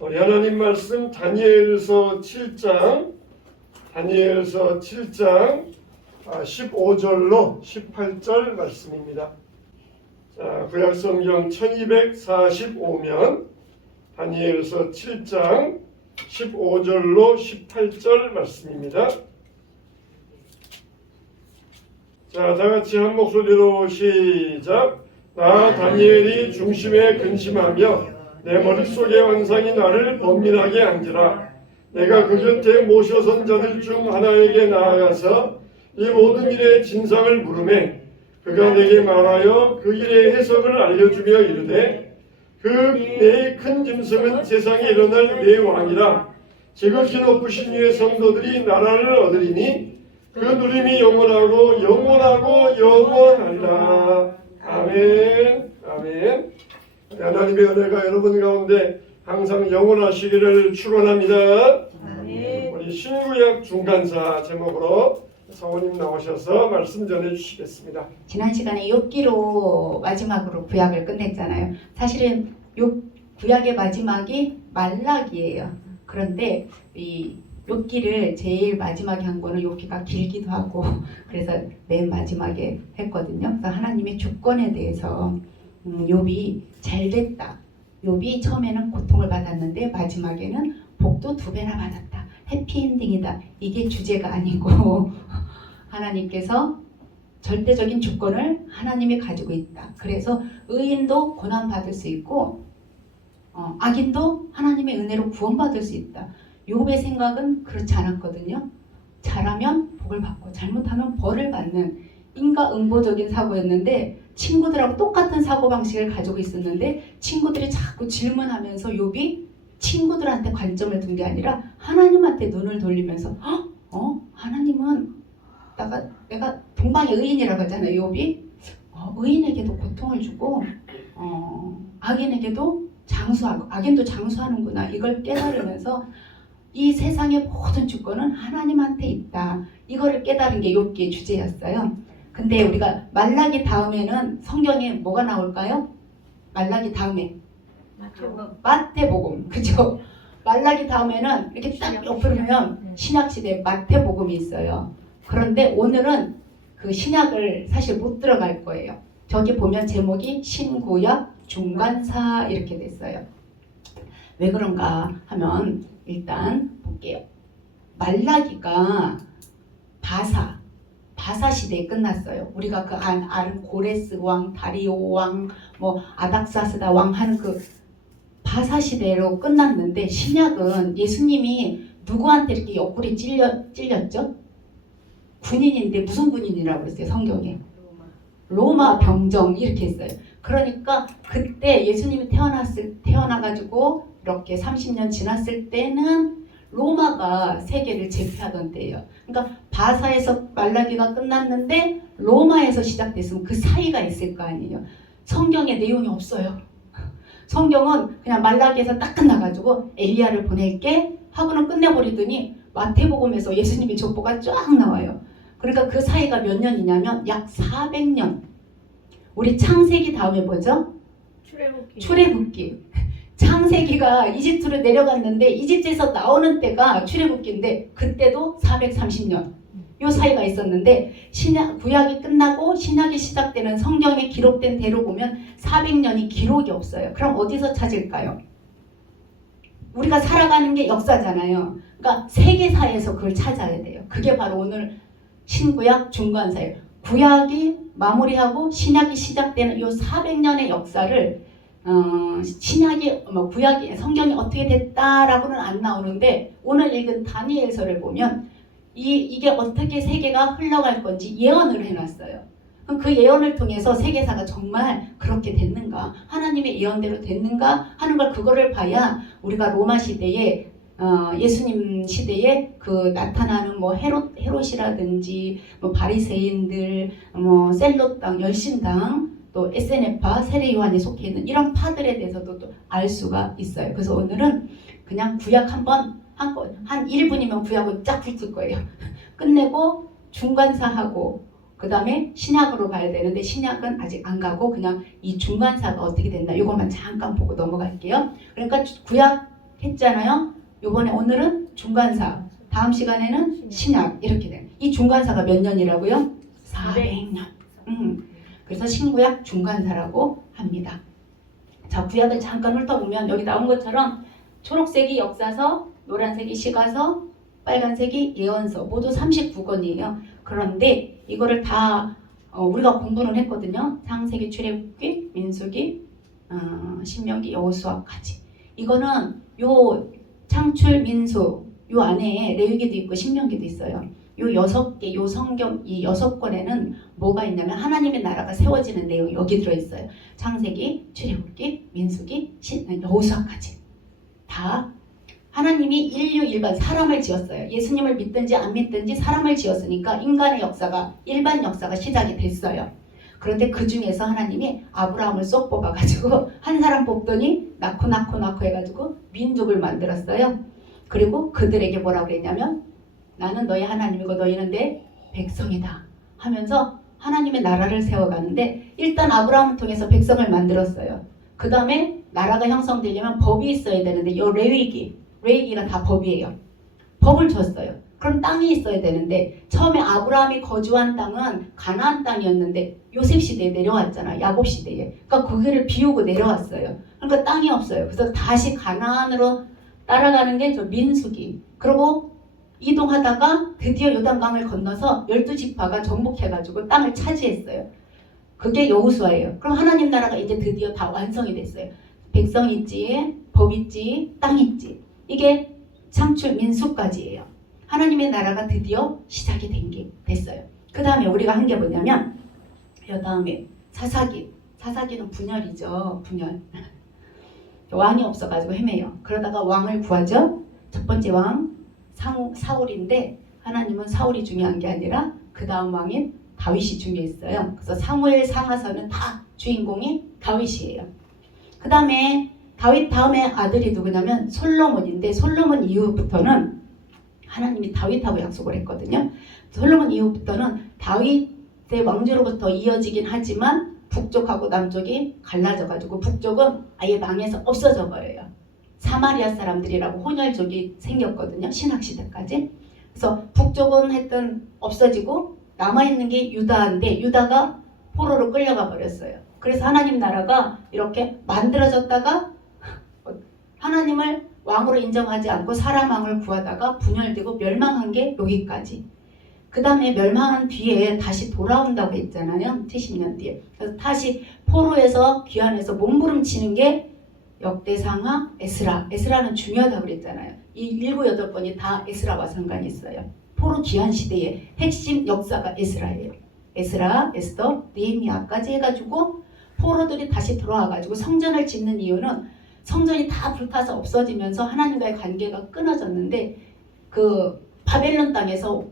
우리 하나님 말씀 다니엘서 7장 15절로 18절 말씀입니다. 자, 구약성경 1245면 다니엘서 7장 15절로 18절 말씀입니다. 자, 다같이 한 목소리로 시작. 나 다니엘이 중심에 근심하며 내 머릿속의 환상이 나를 번민하게 한지라. 내가 그 곁에 모셔선 자들 중 하나에게 나아가서 이 모든 일의 진상을 물으매 그가 내게 말하여 그 일의 해석을 알려주며 이르되 그 내 큰 짐승은 세상에 일어날 내 왕이라. 지극히 높으신 이의 성도들이 나라를 얻으리니 그 누림이 영원하고 영원하리라. 아멘. 아멘. 하나님의 은혜가 여러분 가운데 항상 영원하시기를 축원합니다. 우리 신구약 중간사 제목으로 사모님 나오셔서 말씀 전해 주시겠습니다. 지난 시간에 욥기로 마지막으로 구약을 끝냈잖아요. 사실은 구약의 마지막이 말라기예요. 그런데 이 욥기를 제일 마지막에 한 거는 욥기가 길기도 하고 그래서 맨 마지막에 했거든요. 그래서 하나님의 주권에 대해서 욥이 잘됐다. 욥이 처음에는 고통을 받았는데 마지막에는 복도 2배나 받았다. 해피엔딩이다. 이게 주제가 아니고 하나님께서 절대적인 주권을 하나님이 가지고 있다. 그래서 의인도 고난받을 수 있고 악인도 하나님의 은혜로 구원받을 수 있다. 욥의 생각은 그렇지 않았거든요. 잘하면 복을 받고 잘못하면 벌을 받는 인과응보적인 사고였는데 친구들하고 똑같은 사고방식을 가지고 있었는데 친구들이 자꾸 질문하면서 욥이 친구들한테 관점을 둔 게 아니라 하나님한테 눈을 돌리면서 하나님은 내가 동방의 의인이라고 하잖아요. 욥이 의인에게도 고통을 주고 악인에게도 장수하고 악인도 장수하는구나. 이걸 깨달으면서 이 세상의 모든 주권은 하나님한테 있다. 이거를 깨달은 게 욥기의 주제였어요. 근데 우리가 말라기 다음에는 성경에 뭐가 나올까요? 말라기 다음에 마태복음. 그죠? 말라기 다음에는 이렇게 딱 옆으로 보면 신약시대 마태복음이 있어요. 그런데 오늘은 그 신약을 사실 못 들어갈 거예요. 저기 보면 제목이 신구약 중간사 이렇게 됐어요. 왜 그런가 하면 일단 볼게요. 말라기가 바사 시대에 끝났어요. 우리가 그 아는 고레스 왕, 다리오 왕, 아닥사스다 왕 하는 그 바사 시대로 끝났는데 신약은 예수님이 누구한테 이렇게 옆구리 찔렸죠? 군인인데 무슨 군인이라고 그랬어요? 성경에 로마 병정 이렇게 했어요. 그러니까 그때 예수님이 태어나가지고 이렇게 30년 지났을 때는 로마가 세계를 제패하던 때예요. 그러니까 바사에서 말라기가 끝났는데 로마에서 시작됐으면 그 사이가 있을 거 아니에요. 성경에 내용이 없어요. 성경은 그냥 말라기에서 딱 끝나가지고 엘리야를 보낼게 하고는 끝내버리더니 마태복음에서 예수님의 족보가 쫙 나와요. 그러니까 그 사이가 몇 년이냐면 약 400년. 우리 창세기 다음에 뭐죠? 출애굽기. 창세기가 이집트로 내려갔는데 이집트에서 나오는 때가 출애굽기인데 그때도 430년 요 사이가 있었는데 구약이 끝나고 신약이 시작되는 성경에 기록된 대로 보면 400년이 기록이 없어요. 그럼 어디서 찾을까요? 우리가 살아가는 게 역사잖아요. 그러니까 세계사에서 그걸 찾아야 돼요. 그게 바로 오늘 신구약 중간사예요. 구약이 마무리하고 신약이 시작되는 요 400년의 역사를 구약이 성경이 어떻게 됐다라고는 안 나오는데 오늘 읽은 다니엘서를 보면 이게 어떻게 세계가 흘러갈 건지 예언을 해놨어요. 그럼 그 예언을 통해서 세계사가 정말 그렇게 됐는가, 하나님의 예언대로 됐는가 하는 걸 그거를 봐야 우리가 로마 시대에 예수님 시대에 그 나타나는 헤롯이라든지 바리새인들, 셀롯당, 열심당, 또 SNF파, 세례 요한에 속해 있는 이런 파들에 대해서도 또 알 수가 있어요. 그래서 오늘은 그냥 구약 한 1분이면 구약은 쫙 훑을 거예요. 끝내고 중간사하고 그 다음에 신약으로 가야 되는데 신약은 아직 안 가고 그냥 이 중간사가 어떻게 됐나 이것만 잠깐 보고 넘어갈게요. 그러니까 구약 했잖아요. 요번에 오늘은 중간사, 다음 시간에는 신약 이렇게 돼요. 이 중간사가 몇 년이라고요? 400년. 그래서 신구약 중간사라고 합니다. 자, 구약을 잠깐 훑어보면 여기 나온 것처럼 초록색이 역사서, 노란색이 시가서, 빨간색이 예언서, 모두 39권이에요. 그런데 이거를 다 우리가 공부는 했거든요. 창세기, 출애굽기, 민수기, 신명기, 여호수아까지. 이거는 요 창출, 민수 요 안에 레위기도 있고 신명기도 있어요. 요 6개, 요 성경 이 6권에는 뭐가 있냐면 하나님의 나라가 세워지는 내용이 여기 들어있어요. 창세기, 출애굽기, 민수기, 여호수아까지. 다 하나님이 인류 일반 사람을 지었어요. 예수님을 믿든지 안 믿든지 사람을 지었으니까 인간의 역사가 일반 역사가 시작이 됐어요. 그런데 그 중에서 하나님이 아브라함을 쏙 뽑아가지고 한 사람 뽑더니 낳고 해가지고 민족을 만들었어요. 그리고 그들에게 뭐라고 그랬냐면 나는 너희 하나님이고 너희는 내 백성이다 하면서 하나님의 나라를 세워가는데 일단 아브라함을 통해서 백성을 만들었어요. 그 다음에 나라가 형성되려면 법이 있어야 되는데 이 레위기가 다 법이에요. 법을 줬어요. 그럼 땅이 있어야 되는데 처음에 아브라함이 거주한 땅은 가나안 땅이었는데 요셉 시대에 내려왔잖아. 야곱 시대에. 그러니까 거기를 비우고 내려왔어요. 그러니까 땅이 없어요. 그래서 다시 가나안으로 따라가는 게 저 민수기. 그리고 이동하다가 드디어 요단강을 건너서 12지파가 정복해가지고 땅을 차지했어요. 그게 여호수아예요. 그럼 하나님 나라가 이제 드디어 다 완성이 됐어요. 백성 있지, 법 있지, 땅 있지. 이게 창출 민수까지예요. 하나님의 나라가 드디어 시작이 됐어요. 그 다음에 우리가 한 게 뭐냐면 이 다음에 사사기는 분열이죠. 분열. 왕이 없어가지고 헤매요. 그러다가 왕을 구하죠. 첫 번째 왕 사울인데 하나님은 사울이 중요한 게 아니라 그 다음 왕인 다윗이 중요했어요. 그래서 사무엘 상하서는 다 주인공이 다윗이에요. 그 다음에 다윗 다음에 아들이 누구냐면 솔로몬인데 솔로몬 이후부터는 하나님이 다윗하고 약속을 했거든요. 솔로몬 이후부터는 다윗의 왕조로부터 이어지긴 하지만 북쪽하고 남쪽이 갈라져가지고 북쪽은 아예 망해서 없어져 버려요. 사마리아 사람들이라고 혼혈족이 생겼거든요. 신학시대까지. 그래서 북쪽은 하여튼 없어지고 남아있는 게 유다인데 유다가 포로로 끌려가 버렸어요. 그래서 하나님 나라가 이렇게 만들어졌다가 하나님을 왕으로 인정하지 않고 사람 왕을 구하다가 분열되고 멸망한 게 여기까지. 그 다음에 멸망한 뒤에 다시 돌아온다고 했잖아요. 70년 뒤에. 그래서 다시 포로에서 귀환해서 몸부림치는 게 역대상하, 에스라는 중요하다고 그랬잖아요. 이 7, 8번이 다 에스라와 상관이 있어요. 포로 귀환 시대의 핵심 역사가 에스라예요. 에스라, 에스더, 느헤미야까지 해가지고 포로들이 다시 돌아와가지고 성전을 짓는 이유는 성전이 다 불타서 없어지면서 하나님과의 관계가 끊어졌는데 그 바벨론 땅에서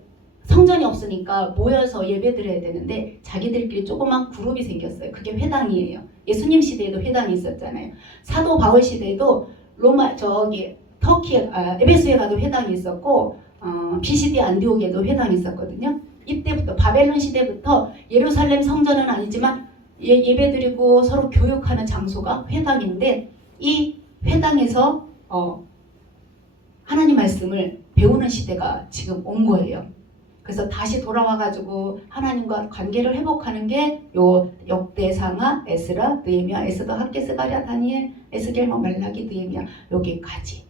성전이 없으니까 모여서 예배드려야 되는데 자기들끼리 조그만 그룹이 생겼어요. 그게 회당이에요. 예수님 시대에도 회당이 있었잖아요. 사도 바울 시대에도 에베소에 가도 회당이 있었고 비시디 안디옥에도 회당이 있었거든요. 이때부터 바벨론 시대부터 예루살렘 성전은 아니지만 예배드리고 서로 교육하는 장소가 회당인데 이 회당에서 하나님 말씀을 배우는 시대가 지금 온 거예요. 그래서 다시 돌아와가지고 하나님과 관계를 회복하는 게 요 역대상하, 에스라, 느헤미야, 에스더, 학개스가랴, 다니엘, 에스겔, 말라기, 느헤미야 여기까지.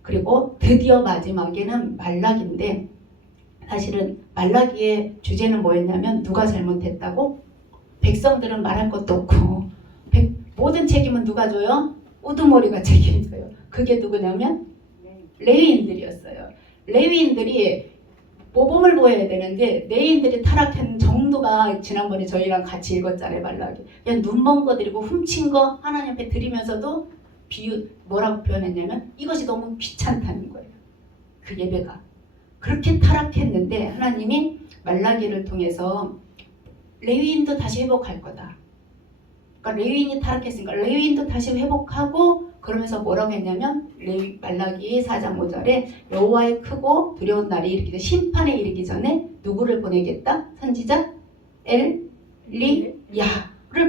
그리고 드디어 마지막에는 말라기인데 사실은 말라기의 주제는 뭐였냐면 누가 잘못했다고? 백성들은 말할 것도 없고 모든 책임은 누가 져요? 우두머리가 책임져요. 그게 누구냐면 레위인들이었어요. 레위인들이 모범을 보여야 되는데 레위인들이 타락한 정도가 지난번에 저희랑 같이 읽었잖아요. 말라기. 그냥 눈먼 거 드리고 훔친 거 하나님 앞에 드리면서도 뭐라고 표현했냐면 이것이 너무 귀찮다는 거예요. 그 예배가. 그렇게 타락했는데 하나님이 말라기를 통해서 레위인도 다시 회복할 거다. 그러니까 레위인이 타락했으니까 레위인도 다시 회복하고 그러면서 뭐라고 했냐면 말라기 4장 5절에 여호와의 크고 두려운 날이 이르기 심판에 이르기 전에 누구를 보내겠다? 선지자 엘리야를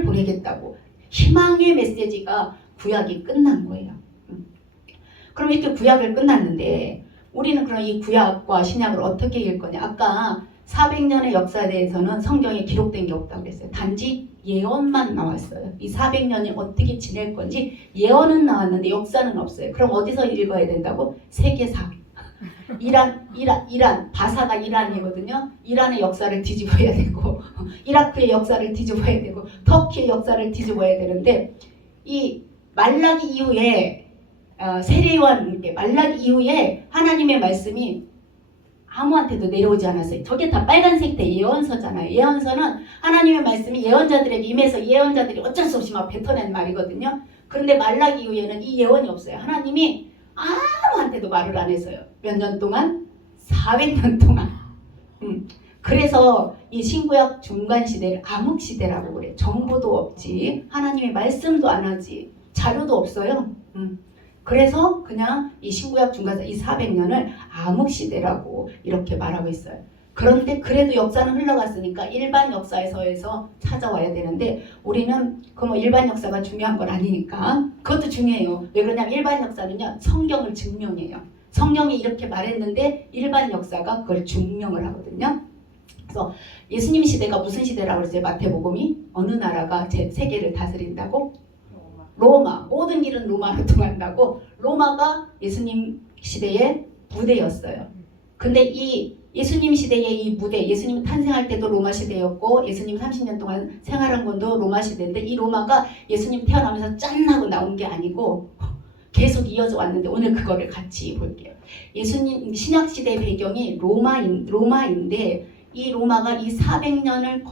보내겠다고. 희망의 메시지가 구약이 끝난 거예요. 그럼 이렇게 구약을 끝났는데 우리는 그럼 이 구약과 신약을 어떻게 읽을 거냐? 아까 400년의 역사에 대해서는 성경에 기록된 게 없다고 그랬어요. 단지 예언만 나왔어요. 이 400년이 어떻게 지낼 건지 예언은 나왔는데 역사는 없어요. 그럼 어디서 읽어야 된다고? 세계사. 이란, 바사가 이란이거든요. 이란의 역사를 뒤집어야 되고, 이라크의 역사를 뒤집어야 되고, 터키의 역사를 뒤집어야 되는데, 이 말라기 이후에, 세례요한, 말라기 이후에 하나님의 말씀이 아무한테도 내려오지 않았어요. 저게 다 빨간색 때 예언서잖아요. 예언서는 하나님의 말씀이 예언자들에게 임해서 예언자들이 어쩔 수 없이 막 뱉어낸 말이거든요. 그런데 말라기 이후에는 이 예언이 없어요. 하나님이 아무한테도 말을 안 했어요. 몇 년 동안? 400년 동안. 그래서 이 신구약 중간 시대를 암흑시대라고 그래. 정보도 없지. 하나님의 말씀도 안 하지. 자료도 없어요. 그래서 그냥 이 신구약 중간에서 이 400년을 암흑시대라고 이렇게 말하고 있어요. 그런데 그래도 역사는 흘러갔으니까 일반 역사에서 찾아와야 되는데 우리는 그 뭐 일반 역사가 중요한 건 아니니까 그것도 중요해요. 왜 그러냐면 일반 역사는요 성경을 증명해요. 성경이 이렇게 말했는데 일반 역사가 그걸 증명을 하거든요. 그래서 예수님 시대가 무슨 시대라고 그랬어요? 마태복음이 어느 나라가 세계를 다스린다고? 로마. 모든 길은 로마로 통한다고. 로마가 예수님 시대의 무대였어요. 근데 이 예수님 시대의 이 무대, 예수님 탄생할 때도 로마 시대였고 예수님 30년 동안 생활한 것도 로마 시대인데 이 로마가 예수님 태어나면서 짠 하고 나온 게 아니고 계속 이어져 왔는데 오늘 그거를 같이 볼게요. 예수님 신약 시대의 배경이 로마인데 이 로마가 이 400년을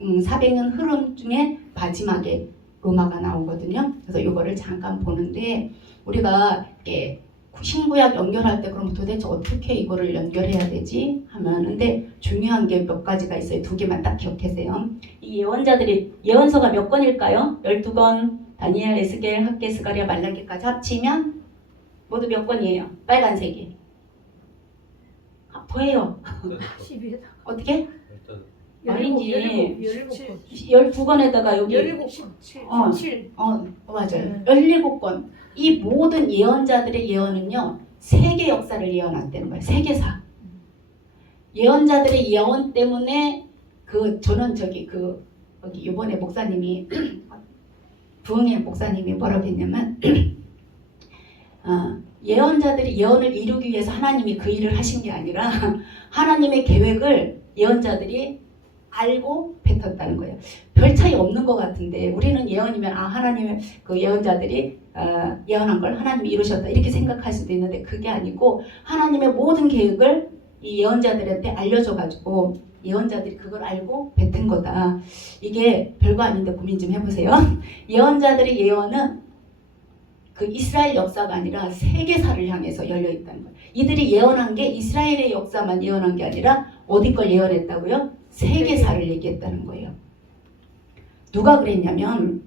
400년 흐름 중에 마지막에 로마가 나오거든요. 그래서 이거를 잠깐 보는데 우리가 이렇게 신구약 연결할 때 그럼 도대체 어떻게 이거를 연결해야 되지? 하면 근데 중요한 게 몇 가지가 있어요. 두 개만 딱 기억하세요. 이 예언자들이 예언서가 몇 권일까요? 12권 다니엘, 에스겔, 학개, 스가랴, 말라기까지 합치면 모두 몇 권이에요? 빨간색이. 더해요. 12. 어떻게? 아니지. 12권에다가 여기 17. 17. 맞아요. 17권. 이 모든 예언자들의 예언은요. 세계 역사를 예언한다는 거예요. 세계사. 예언자들의 예언 때문에 저는 여기 이번에 목사님이 부흥의 목사님이 뭐라고 했냐면 예언자들이 예언을 이루기 위해서 하나님이 그 일을 하신 게 아니라 하나님의 계획을 예언자들이 알고 뱉었다는 거예요. 별 차이 없는 것 같은데 우리는 예언이면 하나님의 그 예언자들이 예언한 걸 하나님이 이루셨다 이렇게 생각할 수도 있는데 그게 아니고 하나님의 모든 계획을 이 예언자들한테 알려줘가지고 예언자들이 그걸 알고 뱉은 거다. 이게 별거 아닌데 고민 좀 해보세요. 예언자들의 예언은 그 이스라엘 역사가 아니라 세계사를 향해서 열려있다는 거예요. 이들이 예언한 게 이스라엘의 역사만 예언한 게 아니라 어디 걸 예언했다고요? 세계사를 얘기했다는 거예요. 누가 그랬냐면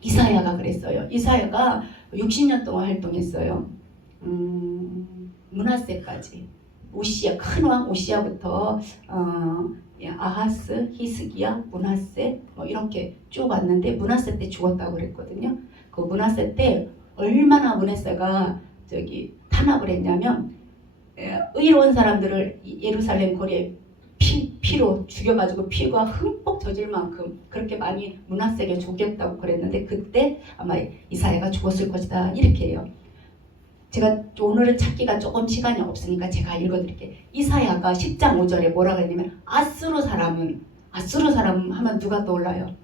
이사야가 그랬어요. 이사야가 60년 동안 활동했어요. 므낫세까지. 오시아, 큰 왕 오시아부터 아하스, 히스기야, 므낫세 뭐 이렇게 쭉 왔는데 므낫세 때 죽었다고 그랬거든요. 그 므낫세 때 얼마나 므낫세가 탄압을 했냐면 의로운 사람들을 예루살렘 거리에 피로 죽여가지고 피가 흠뻑 젖을 만큼 그렇게 많이 므낫세게 죽였다고 그랬는데 그때 아마 이사야가 죽었을 것이다 이렇게 해요. 제가 오늘은 찾기가 조금 시간이 없으니까 제가 읽어드릴게요. 이사야가 10장 5절에 뭐라 그랬냐면 아수르 사람 하면 누가 떠올라요?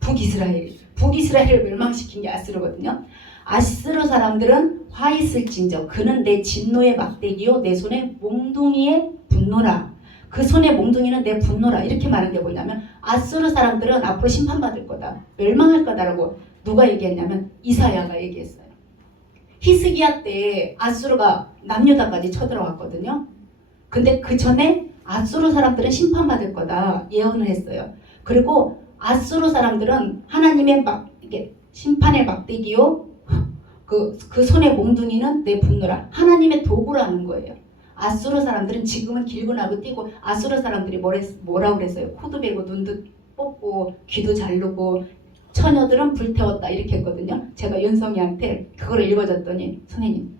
북이스라엘을 멸망시킨 게 아수르거든요. 아수르 사람들은 화 있을진저 그는 내 진노의 막대기요 내 손에 몽둥이의 분노라. 그 손의 몽둥이는 내 분노라. 이렇게 말한 게 뭐냐면 아수르 사람들은 앞으로 심판받을 거다. 멸망할 거다라고 누가 얘기했냐면 이사야가 얘기했어요. 히스기야 때 아수르가 남유다까지 쳐들어왔거든요. 근데 그 전에 아수르 사람들은 심판받을 거다 예언을 했어요. 그리고 아수르 사람들은 하나님의 이게 심판의 막대기요 그 손의 몽둥이는 내 분노라. 하나님의 도구라는 거예요. 아수르 사람들은 지금은 길고 나고 뛰고 아수르 사람들이 뭐라고 그랬어요? 코도 베고 눈도 뽑고 귀도 자르고 처녀들은 불태웠다 이렇게 했거든요. 제가 윤성이한테 그거를 읽어줬더니 선생님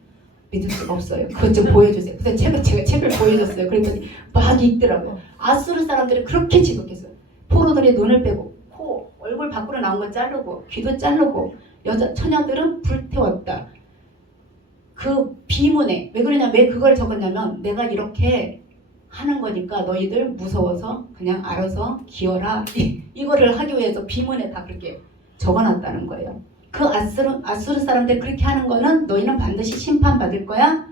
믿을 수가 없어요. 그것 좀 보여주세요. 그래서 제가 책을 보여줬어요. 그랬더니 막 읽더라고요. 아수르 사람들이 그렇게 지독했어요. 포로들이 눈을 빼고 코, 얼굴 밖으로 나온 거 자르고 귀도 자르고 처녀들은 불태웠다. 그 비문에 왜 그러냐, 왜 그걸 적었냐면 내가 이렇게 하는 거니까 너희들 무서워서 그냥 알아서 기어라 이거를 하기 위해서 비문에 다 그렇게 적어놨다는 거예요. 그 아수르 사람들 그렇게 하는 거는 너희는 반드시 심판받을 거야.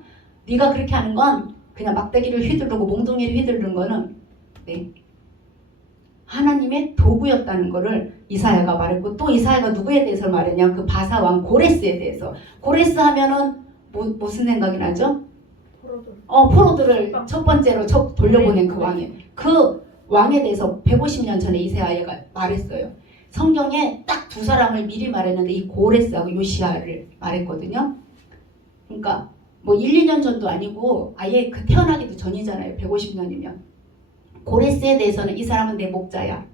네가 그렇게 하는 건 그냥 막대기를 휘두르고 몽둥이를 휘두르는 거는 네, 하나님의 도구였다는 거를 이사야가 말했고, 또 이사야가 누구에 대해서 말했냐, 그 바사 왕 고레스에 대해서. 고레스 하면은 무슨 생각이 나죠? 포로들을 첫 번째로 돌려보낸 그 왕이에요. 그 왕에 대해서 150년 전에 이사야가 말했어요. 성경에 딱 두 사람을 미리 말했는데 이 고레스하고 요시야를 말했거든요. 그러니까 뭐 1, 2년 전도 아니고 아예 그 태어나기도 전이잖아요. 150년이면. 고레스에 대해서는 이 사람은 내 목자야.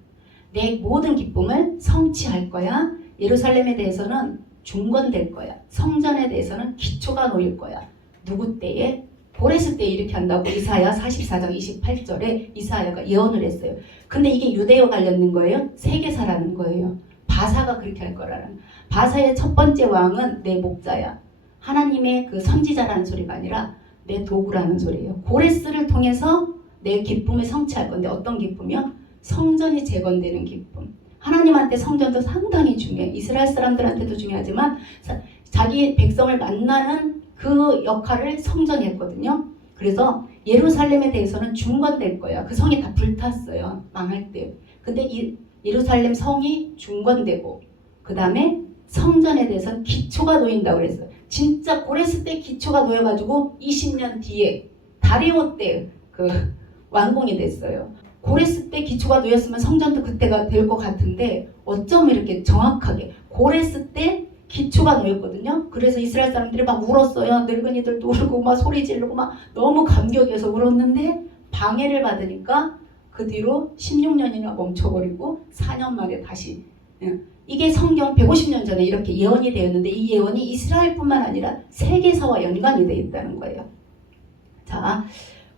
내 모든 기쁨을 성취할 거야. 예루살렘에 대해서는 중건될 거야. 성전에 대해서는 기초가 놓일 거야. 누구 때에? 고레스 때 이렇게 한다고 이사야 44장 28절에 이사야가 예언을 했어요. 근데 이게 유대와 관련된 거예요? 세계사라는 거예요. 바사가 그렇게 할 거라는. 바사의 첫 번째 왕은 내 목자야. 하나님의 그 선지자라는 소리가 아니라 내 도구라는 소리예요. 고레스를 통해서 내 기쁨을 성취할 건데 어떤 기쁨이요? 성전이 재건되는 기쁨. 하나님한테 성전도 상당히 중요해. 이스라엘 사람들한테도 중요하지만 자기 백성을 만나는 그 역할을 성전이 했거든요. 그래서 예루살렘에 대해서는 중건될 거야. 그 성이 다 불탔어요. 망할 때. 근데 이 예루살렘 성이 중건되고 그 다음에 성전에 대해서는 기초가 놓인다고 그랬어요. 진짜 고레스 때 기초가 놓여가지고 20년 뒤에 다리오 때 그 완공이 됐어요. 고레스 때 기초가 놓였으면 성전도 그때가 될 것 같은데 어쩜 이렇게 정확하게 고레스 때 기초가 놓였거든요. 그래서 이스라엘 사람들이 막 울었어요. 늙은이들도 울고 막 소리 지르고 막 너무 감격해서 울었는데 방해를 받으니까 그 뒤로 16년이나 멈춰버리고 4년 만에 다시. 이게 성경 150년 전에 이렇게 예언이 되었는데 이 예언이 이스라엘뿐만 아니라 세계사와 연관이 되어 있다는 거예요. 자,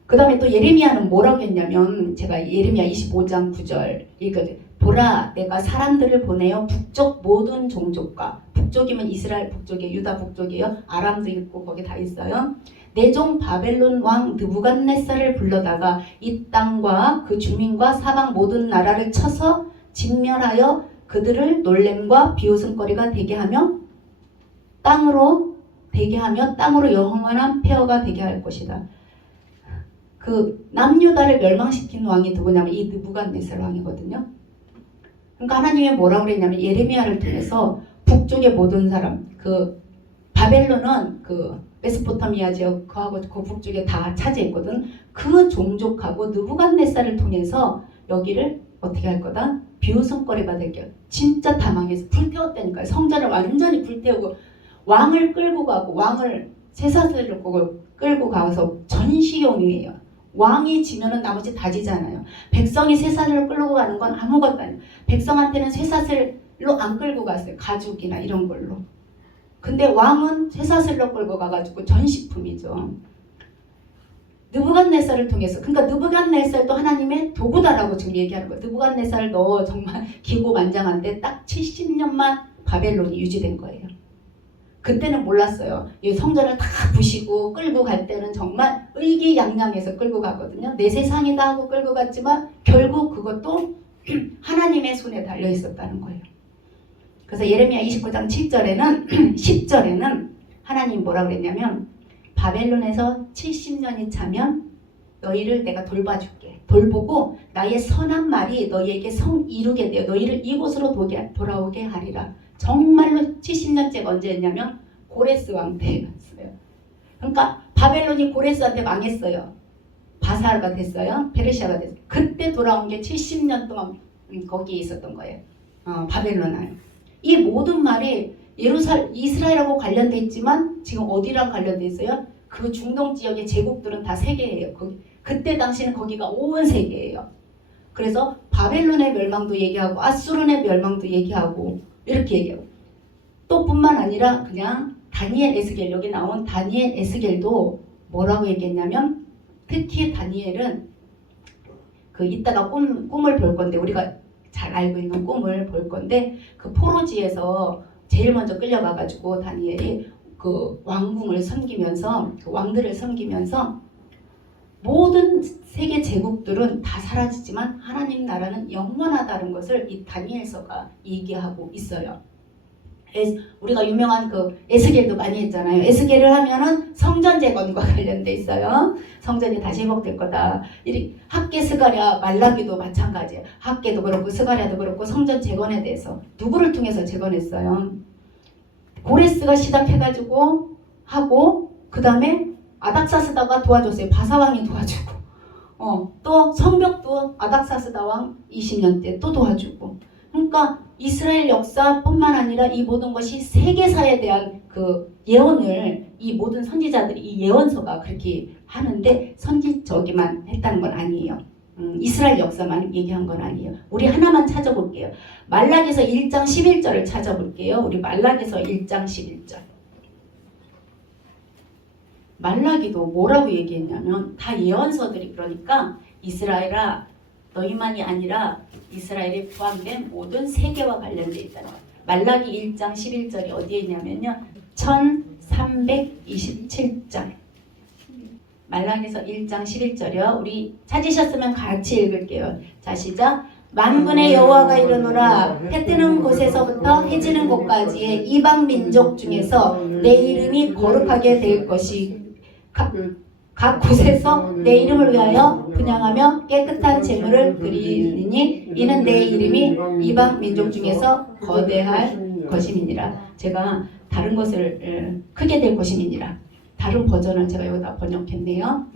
그 다음에 또 예레미야는 뭐라고 했냐면 제가 예레미야 25장 9절 읽거든요. 보라, 내가 사람들을 보내어 북쪽 모든 종족과, 북쪽이면 이스라엘 북쪽이에요. 유다 북쪽이에요. 아람도 있고 거기 다 있어요. 내 종 바벨론 왕 느부갓네살을 불러다가 이 땅과 그 주민과 사방 모든 나라를 쳐서 진멸하여 그들을 놀램과 비웃음거리가 되게 하며 땅으로 영원한 폐허가 되게 할 것이다. 그 남유다를 멸망시킨 왕이 누구냐면 이 느부갓네살 왕이거든요. 그러니까 하나님이 뭐라고 그랬냐면 예레미야를 통해서 북쪽의 모든 사람, 그 바벨론은 그 메소포타미아 지역하고 그 북쪽에 다 차지했거든. 그 종족하고 느부갓네살을 통해서 여기를 어떻게 할 거다? 비웃음거리가 되게. 진짜 다 망해서 불태웠다니까요. 성전을 완전히 불태우고 왕을 끌고 가고 왕을 쇠사슬을 끌고 가서 전시용이에요. 왕이 지면은 나머지 다 지잖아요. 백성이 쇠사슬을 끌고 가는 건 아무것도 아니에요. 백성한테는 쇠사슬로 안 끌고 갔어요. 가죽이나 이런 걸로. 근데 왕은 쇠사슬로 끌고 가가지고 전시품이죠. 느부갓네살을 통해서. 그러니까 느부갓네살도 하나님의 도구다라고 지금 얘기하는 거예요. 느부갓네살 너 정말 기고만장한데 딱 70년만 바벨론이 유지된 거예요. 그때는 몰랐어요. 이 성전을 다 부시고 끌고 갈 때는 정말 의기양양해서 끌고 가거든요. 내 세상이다 하고 끌고 갔지만 결국 그것도 하나님의 손에 달려 있었다는 거예요. 그래서 예레미야 29장 7절에는 10절에는 하나님 뭐라고 그랬냐면 바벨론에서 70년이 차면 너희를 내가 돌봐줄게. 돌보고 나의 선한 말이 너희에게 이루게 되어 너희를 이곳으로 돌아오게 하리라. 정말로 70년째가 언제였냐면 고레스 왕 때였어요. 그러니까 바벨론이 고레스한테 망했어요. 바사가 됐어요. 페르시아가 됐어요. 그때 돌아온 게 70년 동안 거기에 있었던 거예요. 바벨론 안에. 이 모든 말이 이스라엘하고 관련돼 있지만 지금 어디랑 관련돼 있어요? 그 중동 지역의 제국들은 다 세계예요. 그때 당시는 거기가 온 세계예요. 그래서 바벨론의 멸망도 얘기하고 아수르의 멸망도 얘기하고 이렇게 얘기하고 또 뿐만 아니라 그냥 다니엘, 에스겔 여기 나온 다니엘, 에스겔도 뭐라고 얘기했냐면 특히 다니엘은 그 이따가 꿈을 볼 건데 우리가 잘 알고 있는 꿈을 볼 건데 그 포로지에서 제일 먼저 끌려가가지고 다니엘이 그 왕궁을 섬기면서 그 왕들을 섬기면서 모든 세계 제국들은 다 사라지지만 하나님 나라는 영원하다는 것을 이 다니엘서가 얘기하고 있어요. 우리가 유명한 그 에스겔도 많이 했잖아요. 에스겔을 하면은 성전 재건과 관련돼 있어요. 성전이 다시 회복될 거다. 학계 스가랴 말라기도 마찬가지예요. 학계도 그렇고 스가랴도 그렇고 성전 재건에 대해서 누구를 통해서 재건했어요? 고레스가 시작해가지고 하고 그 다음에 아닥사스다가 도와줬어요. 바사왕이 도와주고 또 성벽도 아닥사스다 왕 20년 때 또 도와주고 그러니까 이스라엘 역사뿐만 아니라 이 모든 것이 세계사에 대한 그 예언을 이 모든 선지자들이 이 예언서가 그렇게 하는데 선지적이만 했다는 건 아니에요. 이스라엘 역사만 얘기한 건 아니에요. 우리 하나만 찾아볼게요. 말라기서 1장 11절을 찾아볼게요. 우리 말라기서 1장 11절. 말라기도 뭐라고 얘기했냐면 다 예언서들이 그러니까 이스라엘아 너희만이 아니라 이스라엘에 포함된 모든 세계와 관련되어 있다는 거예요. 말라기 1장 11절이 어디에 있냐면요. 1327장. 말라기서 1장 11절이요. 우리 찾으셨으면 같이 읽을게요. 자 시작. 만군의 여호와가 이르노라 해 뜨는 곳에서부터 해 지는 곳까지의 이방 민족 중에서 내 이름이 거룩하게 될 것이 각 곳에서 내 이름을 위하여 분향하며 깨끗한 제물을 드리니 이는 내 이름이 이방 민족 중에서 거대할 것임이니라. 제가 다른 것을 크게 될 것임이니라. 다른 버전을 제가 여기다 번역했네요.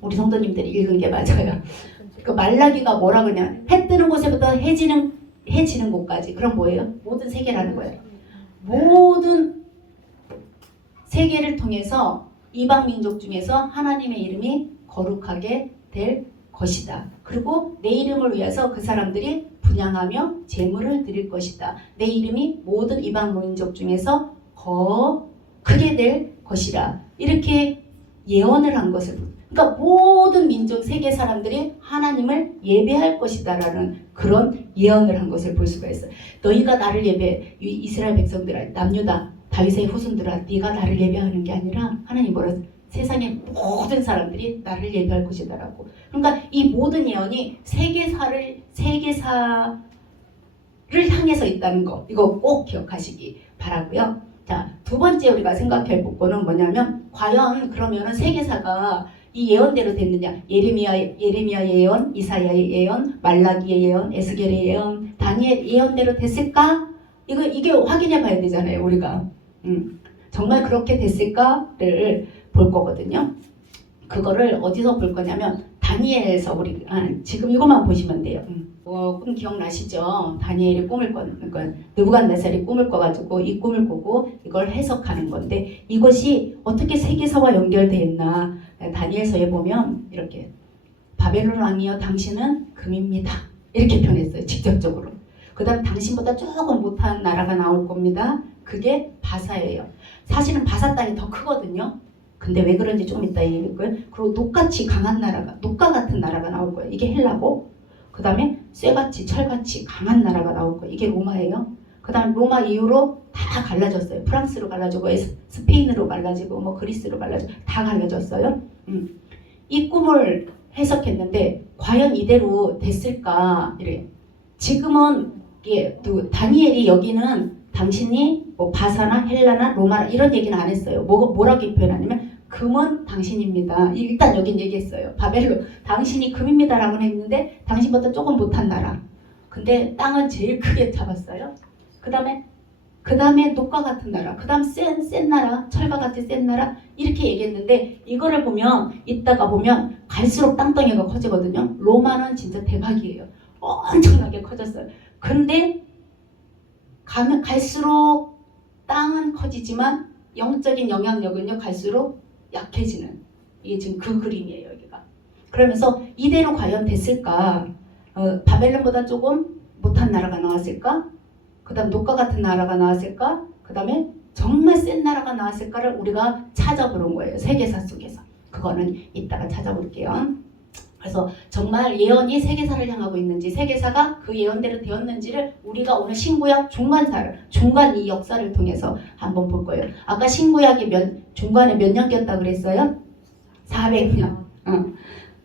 우리 성도님들이 읽은 게 맞아요. 그 말라기가 뭐라 그러냐면 해 뜨는 곳에부터 해 지는 곳까지. 그럼 뭐예요? 모든 세계라는 거예요. 모든 세계를 통해서 이방 민족 중에서 하나님의 이름이 거룩하게 될 것이다. 그리고 내 이름을 위해서 그 사람들이 분향하며 제물을 드릴 것이다. 내 이름이 모든 이방 민족 중에서 크게 될 것이라. 이렇게 예언을 한 것을 그러니까 모든 민족 세계 사람들이 하나님을 예배할 것이다라는 그런 예언을 한 것을 볼 수가 있어요. 너희가 나를 예배 이스라엘 백성들아 남유다 다윗의 후손들아 네가 나를 예배하는 게 아니라 하나님 뭐라 세상의 모든 사람들이 나를 예배할 것이다라고. 그러니까 이 모든 예언이 세계사를 향해서 있다는 거 이거 꼭 기억하시기 바라고요. 자, 두 번째 우리가 생각할 부분은 뭐냐면 과연 그러면은 세계사가 이 예언대로 됐느냐? 예레미야의 예언, 이사야의 예언, 말라기의 예언, 에스겔의 예언, 다니엘 예언대로 됐을까? 이게 확인해 봐야 되잖아요, 우리가. 정말 그렇게 됐을까를 볼 거거든요. 그거를 어디서 볼 거냐면 다니엘에서 우리 지금 이것만 보시면 돼요. 꿈 기억나시죠? 다니엘이 꿈을 꿔는 건 느부갓네살이 꿈을 꿔가지고 이 꿈을 꾸고 이걸 해석하는 건데 이것이 어떻게 세계사와 연결되어 있나? 다니엘서에 보면 이렇게 바벨론 왕이여 당신은 금입니다. 이렇게 표현했어요. 직접적으로. 그 다음 당신보다 조금 못한 나라가 나올 겁니다. 그게 바사예요. 사실은 바사 땅이 더 크거든요. 근데 왜 그런지 좀 이따 얘기할 거예요. 그리고 녹같이 강한 나라가 녹과 같은 나라가 나올 거예요. 이게 헬라고 그 다음에 쇠같이 철같이 강한 나라가 나올 거예요. 이게 로마예요. 그 다음 로마 이후로 다 갈라졌어요. 프랑스로 갈라지고 스페인으로 갈라지고 뭐 그리스로 갈라지고 다 갈라졌어요. 이 꿈을 해석했는데 과연 이대로 됐을까 이래요. 지금은 또 다니엘이 여기는 당신이 뭐 바사나 헬라나 로마나 이런 얘기는 안 했어요. 뭐라고 표현하냐면 금은 당신입니다. 일단 여긴 얘기했어요. 바벨론 당신이 금입니다라고 했는데 당신보다 조금 못한 나라. 근데 땅은 제일 크게 잡았어요. 그 다음에 녹과 같은 나라, 그 다음 센 나라, 철과 같이 센 나라 이렇게 얘기했는데 이거를 보면 이따가 보면 갈수록 땅덩이가 커지거든요. 로마는 진짜 대박이에요. 엄청나게 커졌어요. 근데 갈수록 땅은 커지지만 영적인 영향력은요 갈수록 약해지는 이게 지금 그 그림이에요 여기가. 그러면서 이대로 과연 됐을까? 바벨론보다 조금 못한 나라가 나왔을까? 그 다음 녹과 같은 나라가 나왔을까? 그 다음에 정말 센 나라가 나왔을까를 우리가 찾아보는 거예요. 세계사 속에서. 그거는 이따가 찾아볼게요. 그래서 정말 예언이 세계사를 향하고 있는지, 세계사가 그 예언대로 되었는지를 우리가 오늘 신구약 중간 이 역사를 통해서 한번 볼 거예요. 아까 신구약이 중간에 몇 년 꼈다 그랬어요? 400년.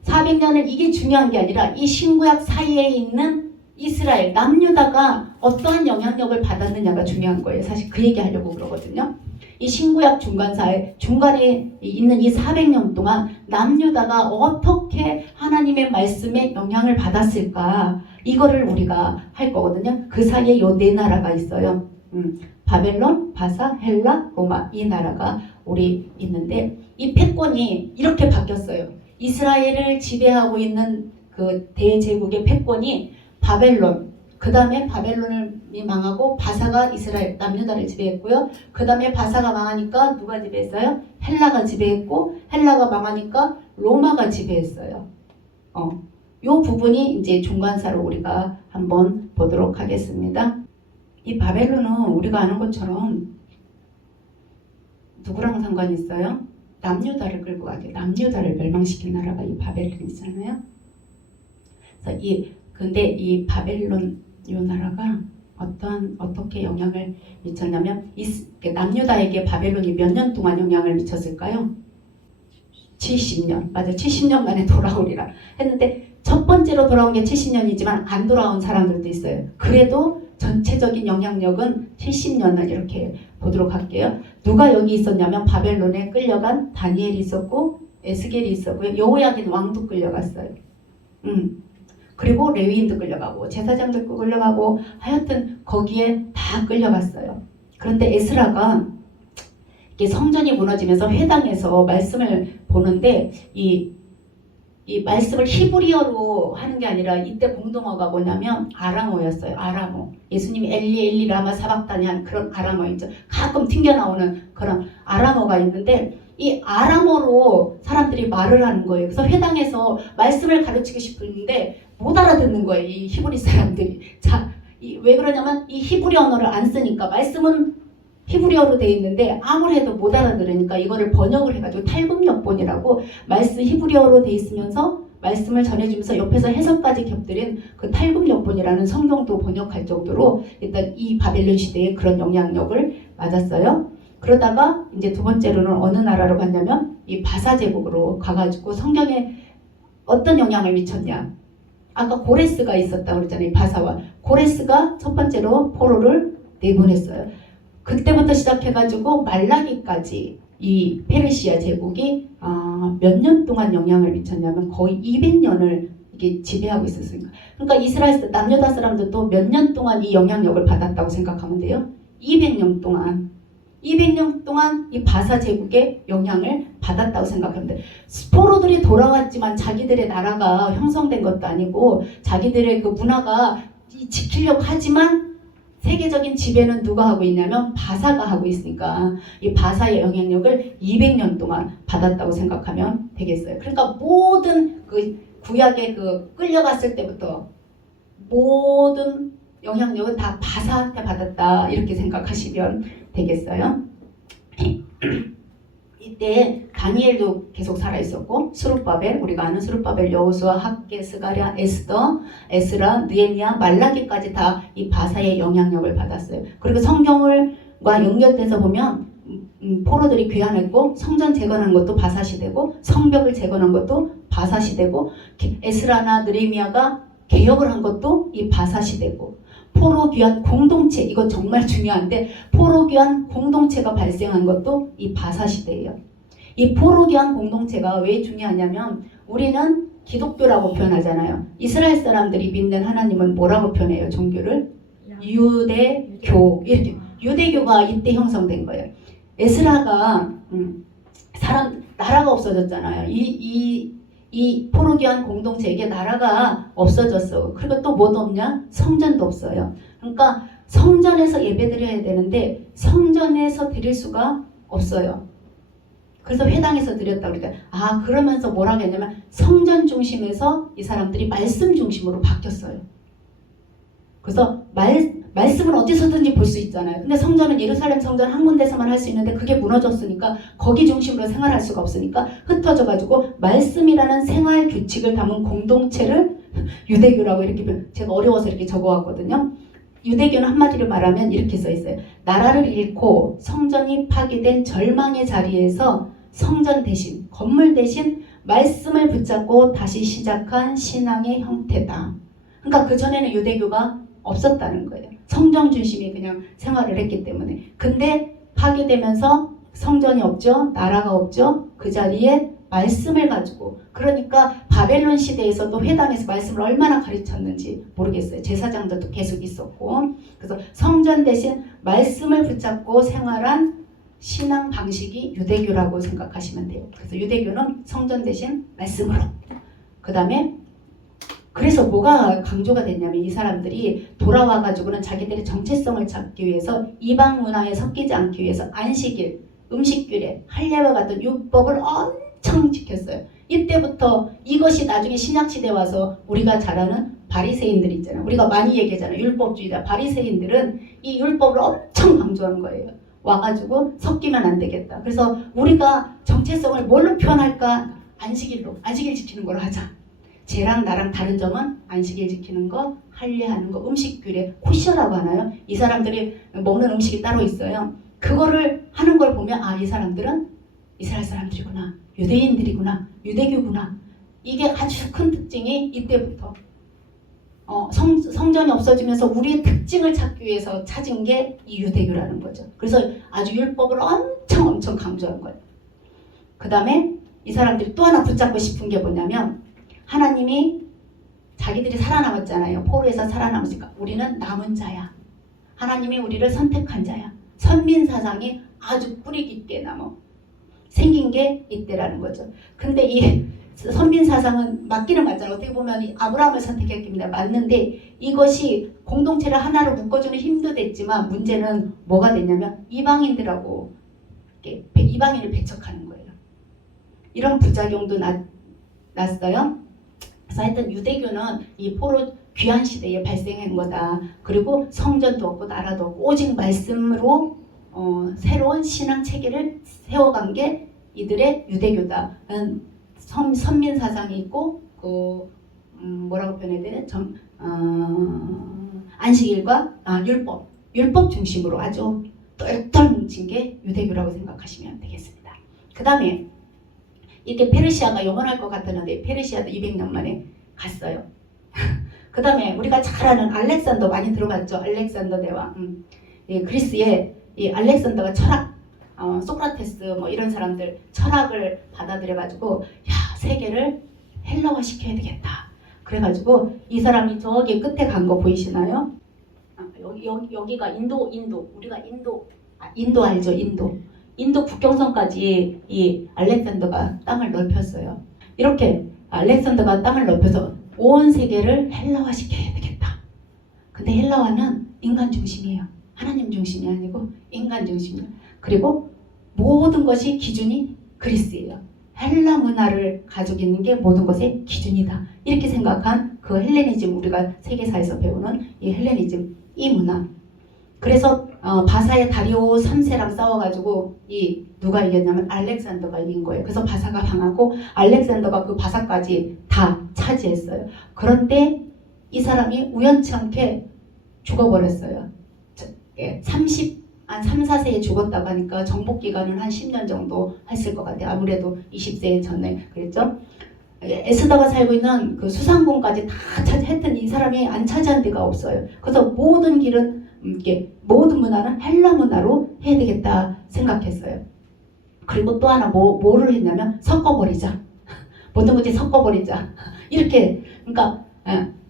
400년은 이게 중요한 게 아니라 이 신구약 사이에 있는 이스라엘, 남유다가 어떠한 영향력을 받았느냐가 중요한 거예요. 사실 그 얘기 하려고 그러거든요. 이 신구약 중간에 있는 이 400년 동안 남유다가 어떻게 하나님의 말씀에 영향을 받았을까, 이거를 우리가 할 거거든요. 그 사이에 요 네 나라가 있어요. 바벨론, 바사, 헬라, 로마, 이 나라가 우리 있는데 이 패권이 이렇게 바뀌었어요. 이스라엘을 지배하고 있는 그 대제국의 패권이 바벨론, 그 다음에 바벨론이 망하고 바사가 이스라엘 남유다를 지배했고요. 그 다음에 바사가 망하니까 누가 지배했어요? 헬라가 지배했고, 헬라가 망하니까 로마가 지배했어요. 요 부분이 이제 중간사로 우리가 한번 보도록 하겠습니다. 이 바벨론은 우리가 아는 것처럼 누구랑 상관이 있어요? 남유다를 끌고 가게, 남유다를 멸망시킨 나라가 이 바벨론이잖아요. 그래서 근데 이 바벨론 요 나라가 어떻게 영향을 미쳤냐면 남유다에게 바벨론이 몇 년 동안 영향을 미쳤을까요? 70년. 맞아요. 70년 만에 돌아오리라 했는데 첫 번째로 돌아온 게 70년이지만 안 돌아온 사람들도 있어요. 그래도 전체적인 영향력은 70년을 이렇게 보도록 할게요. 누가 여기 있었냐면 바벨론에 끌려간 다니엘이 있었고 에스겔이 있었고요. 여호야긴 왕도 끌려갔어요. 그리고 레위인도 끌려가고 제사장도 끌려가고 하여튼 거기에 다 끌려갔어요. 그런데 에스라가 이게 성전이 무너지면서 회당에서 말씀을 보는데 이 말씀을 히브리어로 하는 게 아니라 이때 공동어가 뭐냐면 아람어였어요. 아람어. 예수님이 엘리 엘리 라마 사박다니 한 그런 아람어 있죠. 가끔 튕겨나오는 그런 아람어가 있는데 이 아람어로 사람들이 말을 하는 거예요. 그래서 회당에서 말씀을 가르치고 싶은데 못 알아듣는 거예요. 이 히브리 사람들이. 자, 왜 그러냐면 이 히브리 언어를 안 쓰니까 말씀은 히브리어로 돼 있는데 아무래도 못 알아들으니까 이거를 번역을 해가지고 탈북역본이라고 말씀 히브리어로 돼 있으면서 말씀을 전해주면서 옆에서 해석까지 겹들인 그 탈북역본이라는 성경도 번역할 정도로 일단 이 바벨론 시대에 그런 영향력을 맞았어요. 그러다가 이제 두 번째로는 어느 나라로 갔냐면 이 바사 제국으로 가가지고 성경에 어떤 영향을 미쳤냐. 아까 고레스가 있었다고 그랬잖아요. 바사와 고레스가 첫 번째로 포로를 내보냈어요. 그때부터 시작해가지고 말라기까지 이 페르시아 제국이 몇 년 동안 영향을 미쳤냐면 거의 200년을 이게 지배하고 있었으니까. 그러니까 이스라엘 남유다 사람들도 몇 년 동안 이 영향력을 받았다고 생각하면 돼요. 200년 동안 이 바사 제국의 영향을 받았다고 생각하면 돼. 포로들이 돌아왔지만 자기들의 나라가 형성된 것도 아니고 자기들의 그 문화가 지키려고 하지만 세계적인 지배는 누가 하고 있냐면 바사가 하고 있으니까 이 바사의 영향력을 200년 동안 받았다고 생각하면 되겠어요. 그러니까 모든 그 구약의 그 끌려갔을 때부터 모든 영향력은 다 바사한테 받았다 이렇게 생각하시면 되겠어요. 이때 다니엘도 계속 살아있었고 수룹바벨, 우리가 아는 수룹바벨, 여호수아, 학개, 스가랴, 에스더, 에스라, 느헤미야, 말라기까지 다 이 바사의 영향력을 받았어요. 그리고 성경과 연결돼서 보면 포로들이 귀환했고 성전 재건한 것도 바사 시대고 성벽을 재건한 것도 바사 시대고 에스라나 느헤미야가 개혁을 한 것도 이 바사 시대고 포로 귀환 공동체, 이거 정말 중요한데 포로 귀환 공동체가 발생한 것도 이 바사 시대예요. 이 포로 귀환 공동체가 왜 중요하냐면 우리는 기독교라고 표현하잖아요. 이스라엘 사람들이 믿는 하나님은 뭐라고 표현해요? 종교를? 유대교. 이렇게 유대교가 이때 형성된 거예요. 에스라가 나라가 없어졌잖아요. 이 포로기한 공동체에게 나라가 없어졌어. 그리고 또 뭐도 없냐? 성전도 없어요. 그러니까 성전에서 예배드려야 되는데 성전에서 드릴 수가 없어요. 그래서 회당에서 드렸다고 그랬더니 그러면서 뭐라고 했냐면 성전 중심에서 이 사람들이 말씀 중심으로 바뀌었어요. 그래서 말씀은 어디서든지 볼 수 있잖아요. 근데 성전은 예루살렘 성전 한 군데서만 할 수 있는데 그게 무너졌으니까 거기 중심으로 생활할 수가 없으니까 흩어져가지고 말씀이라는 생활 규칙을 담은 공동체를 유대교라고 이렇게 제가 어려워서 이렇게 적어왔거든요. 유대교는 한마디로 말하면 이렇게 써 있어요. 나라를 잃고 성전이 파괴된 절망의 자리에서 성전 대신 건물 대신 말씀을 붙잡고 다시 시작한 신앙의 형태다. 그러니까 그전에는 유대교가 없었다는 거예요. 성전 중심이 그냥 생활을 했기 때문에. 근데 파괴되면서 성전이 없죠. 나라가 없죠. 그 자리에 말씀을 가지고 그러니까 바벨론 시대에서도 회당에서 말씀을 얼마나 가르쳤는지 모르겠어요. 제사장들도 계속 있었고 그래서 성전 대신 말씀을 붙잡고 생활한 신앙 방식이 유대교라고 생각하시면 돼요. 그래서 유대교는 성전 대신 말씀으로 그 다음에 그래서 뭐가 강조가 됐냐면 이 사람들이 돌아와가지고는 자기들의 정체성을 찾기 위해서 이방 문화에 섞이지 않기 위해서 안식일, 음식규례, 할례와 같은 율법을 엄청 지켰어요. 이때부터 이것이 나중에 신약시대에 와서 우리가 잘 아는 바리새인들 있잖아요. 우리가 많이 얘기하잖아요. 율법주의자. 바리새인들은 이 율법을 엄청 강조한 거예요. 와가지고 섞이면 안 되겠다. 그래서 우리가 정체성을 뭘로 표현할까? 안식일로. 안식일 지키는 걸로 하자. 쟤랑 나랑 다른 점은 안식일 지키는 거, 할례하는 거, 음식규례, 코셔라고 하나요? 이 사람들이 먹는 음식이 따로 있어요. 그거를 하는 걸 보면 아, 이 사람들은 이스라엘 사람들이구나. 유대인들이구나. 유대교구나. 이게 아주 큰 특징이 이때부터 성전이 없어지면서 우리의 특징을 찾기 위해서 찾은 게 이 유대교라는 거죠. 그래서 아주 율법을 엄청 강조한 거예요. 그 다음에 이 사람들이 또 하나 붙잡고 싶은 게 뭐냐면 하나님이 자기들이 살아남았잖아요. 포로에서 살아남았으니까 우리는 남은 자야. 하나님이 우리를 선택한 자야. 선민사상이 아주 뿌리 깊게 생긴 게 이때라는 거죠. 근데 이 선민사상은 맞기는 맞잖아요. 어떻게 보면 이 아브라함을 선택했기 때문에 맞는데 이것이 공동체를 하나로 묶어주는 힘도 됐지만 문제는 뭐가 됐냐면 이방인들하고 이방인을 배척하는 거예요. 이런 부작용도 났어요. 그래서 하여튼 유대교는 이 포로 귀한 시대에 발생한 거다. 그리고 성전도 없고 나라도 없고 오직 말씀으로 새로운 신앙 체계를 세워간 게 이들의 유대교다. 선민 사상이 있고 뭐라고 표현해야 되나? 안식일과 율법 중심으로 아주 똘똘 뭉친 게 유대교라고 생각하시면 되겠습니다. 그 다음에 이렇게 페르시아가 영원할 것 같았는데 페르시아도 200년 만에 갔어요. 그 다음에 우리가 잘 아는 알렉산더 많이 들어봤죠? 알렉산더 대왕. 그리스의 이 알렉산더가 철학, 소크라테스 뭐 이런 사람들 철학을 받아들여가지고 세계를 헬라화 시켜야 되겠다. 그래가지고 이 사람이 저기 끝에 간 거 보이시나요? 여기가 인도 우리가 인도 알죠? 인도 국경선까지 이 알렉산더가 땅을 넓혔어요. 이렇게 알렉산더가 땅을 넓혀서 온 세계를 헬라화 시켜야 되겠다. 근데 헬라화는 인간 중심이에요. 하나님 중심이 아니고 인간 중심이에요. 그리고 모든 것이 기준이 그리스예요. 헬라 문화를 가지고 있는 게 모든 것의 기준이다. 이렇게 생각한 그 헬레니즘, 우리가 세계사에서 배우는 이 헬레니즘, 이 문화. 그래서 바사의 다리오 3세랑 싸워가지고 누가 이겼냐면 알렉산더가 이긴 거예요. 그래서 바사가 망하고 알렉산더가 그 바사까지 다 차지했어요. 그런데 이 사람이 우연치 않게 죽어버렸어요. 3, 4세에 죽었다고 하니까 정복기간은 한 10년 정도 했을 것 같아요. 아무래도 20세 전에 그랬죠. 에스더가 살고 있는 그 수상궁까지 다 차지했던 이 사람이 안 차지한 데가 없어요. 그래서 모든 길은 모든 문화는 헬라 문화로 해야 되겠다 생각했어요. 그리고 또 하나 뭐를 했냐면 섞어버리자. 모든 것이 섞어버리자. 이렇게 그러니까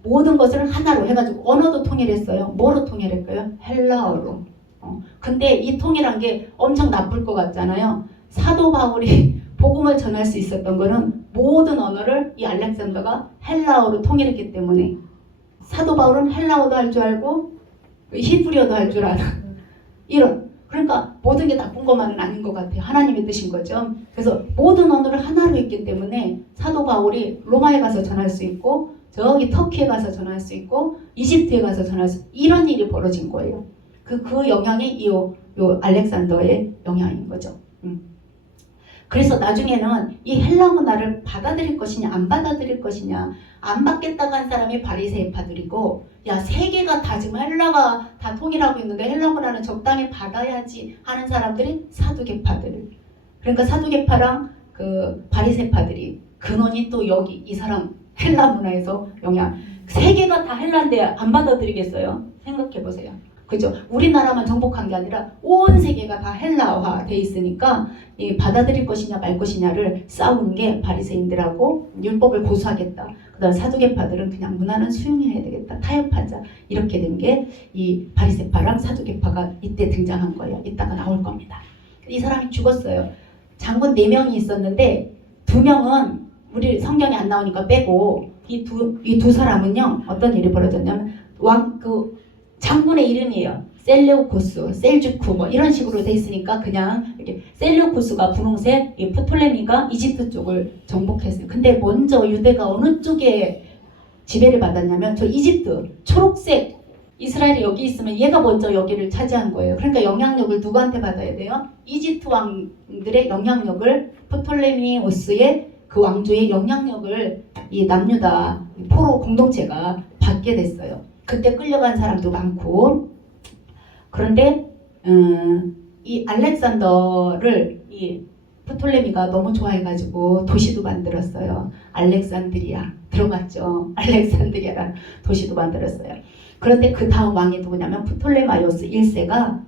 모든 것을 하나로 해가지고 언어도 통일했어요. 뭐로 통일했어요? 헬라어로. 근데 이 통일한 게 엄청 나쁠 것 같잖아요. 사도 바울이 복음을 전할 수 있었던 거는 모든 언어를 이 알렉산더가 헬라어로 통일했기 때문에 사도 바울은 헬라어도 할 줄 알고 히브리어도 할 줄 아는 이런 그러니까 모든 게 나쁜 것만은 아닌 것 같아요. 하나님의 뜻인 거죠. 그래서 모든 언어를 하나로 했기 때문에 사도 바울이 로마에 가서 전할 수 있고 저기 터키에 가서 전할 수 있고 이집트에 가서 전할 수 있고 이런 일이 벌어진 거예요. 그 영향이 요 알렉산더의 영향인 거죠. 그래서 나중에는 이 헬라 문화를 받아들일 것이냐 안 받아들일 것이냐 안 받겠다고 한 사람이 바리새파들이고 야 세계가 다 지금 헬라가 다 통일하고 있는데 헬라 문화는 적당히 받아야지 하는 사람들이 사두개파들. 그러니까 사두개파랑 그 바리새파들이 근원이 또 여기 이 사람 헬라 문화에서 영향. 세계가 다 헬라인데 안 받아들이겠어요? 생각해 보세요. 그죠? 우리나라만 정복한 게 아니라 온 세계가 다 헬라화 돼 있으니까 이 받아들일 것이냐 말 것이냐를 싸운 게 바리새인들하고 율법을 고수하겠다. 그다음 사두개파들은 그냥 문화는 수용해야 되겠다. 타협하자. 이렇게 된 게 이 바리새파랑 사두개파가 이때 등장한 거예요. 이따가 나올 겁니다. 이 사람이 죽었어요. 장군 4명이 있었는데 2명은 우리 성경에 안 나오니까 빼고 이 두 사람은요 어떤 일이 벌어졌냐면 장군의 이름이에요. 셀레우코스, 셀주쿠 뭐 이런 식으로 돼 있으니까 그냥 이렇게 셀레우코스가 분홍색, 프톨레미가 이집트 쪽을 정복했어요. 근데 먼저 유대가 어느 쪽에 지배를 받았냐면 저 이집트 초록색 이스라엘이 여기 있으면 얘가 먼저 여기를 차지한 거예요. 그러니까 영향력을 누구한테 받아야 돼요? 이집트 왕들의 영향력을 프톨레미오스의 그 왕조의 영향력을 이 남유다 포로 공동체가 받게 됐어요. 그때 끌려간 사람도 많고 그런데 이 알렉산더를 이 프톨레미가 너무 좋아해가지고 도시도 만들었어요. 알렉산드리아 들어봤죠? 알렉산드리아라는 도시도 만들었어요. 그런데 그 다음 왕이 누구냐면 프톨레마이오스 1세가